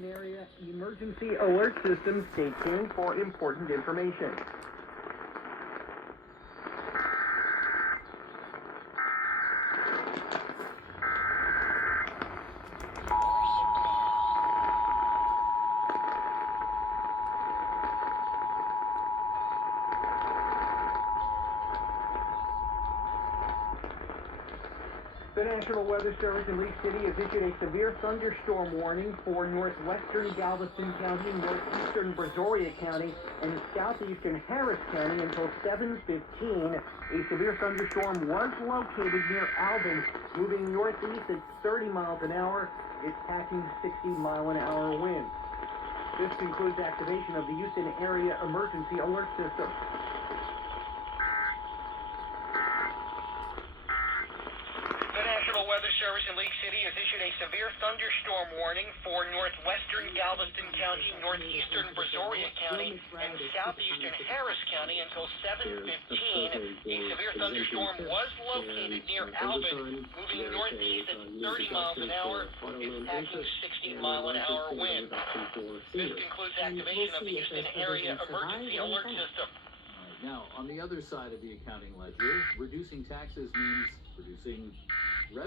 Houston Area Emergency Alert System. Stay tuned for important information. The National Weather Service in Leaf City has issued a severe thunderstorm warning for northwestern Galveston County, northeastern Brazoria County, and southeastern Harris County until 7:15. A severe thunderstorm was located near Alvin, moving northeast at 30 miles an hour. It's packing 60-mile-an-hour winds. This concludes activation of the Houston Area Emergency Alert System. Weather Service in League City has issued a severe thunderstorm warning for northwestern Galveston County, northeastern Brazoria County, and southeastern Harris County until 7:15. A severe thunderstorm was located near Alvin, moving northeast at 30 miles an hour. It's packing 60-mile-an-hour winds. This concludes activation of the Houston Area Emergency Alert System. Now, on the other side of the accounting ledger, reducing taxes means reducing revenue.